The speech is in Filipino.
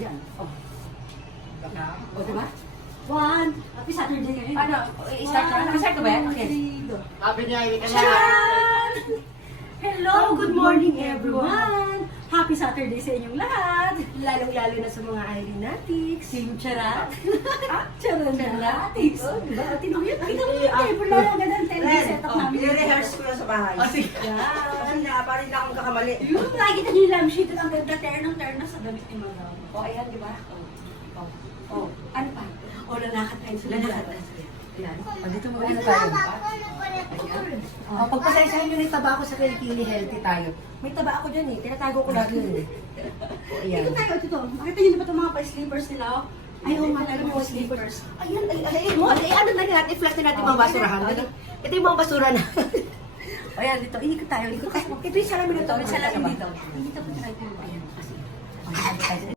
yan. Oh. O, diba? One. Happy Saturday ngayon. Ano? I-start na? Naka-start ka ba yan? Okay. Happy New Year ka na. Charan! Hello, good morning everyone! Happy Saturday sa inyong lahat! Lalong-lalo na sa mga Irenatics. Team Charat! Charan Charatics! Oh, diba? Tinong yun. Kita mo yung table lang. Ang ganda ng table setup namin. I-rehearse ko lang sa bahay. Sige. Yan. Kasi na, parang hindi akong kakamali. Yung nakikita niyo yung lamp sheet. Ang ganda. Ternong-terno sa damit ni Magaw. O, ayan, di ba? O, ano pa? O, lalakad tayo sa Lalakad lahat. tayo. Ayan. O, dito mo na tayo. Ayan. O, pagpasaysayan nyo na yung taba ko sa Kilikili Healthy tayo. May taba ako dyan eh. Tinatago ko lagi yun eh. O, ayan. Ito tayo, ito. Makita niyo na ba itong mga pa-sleepers nila? Oh? Ay, oo, mga talaga mga sleepers. Ayan, ano na natin, i-flash na natin mga basurahan. Ito yung mga basura na. Ayan, dito, ikot tayo. Ito yung salamin na ito. May salamin dito. Dito po tayo. Ayan, kasi. Ayan, tayo.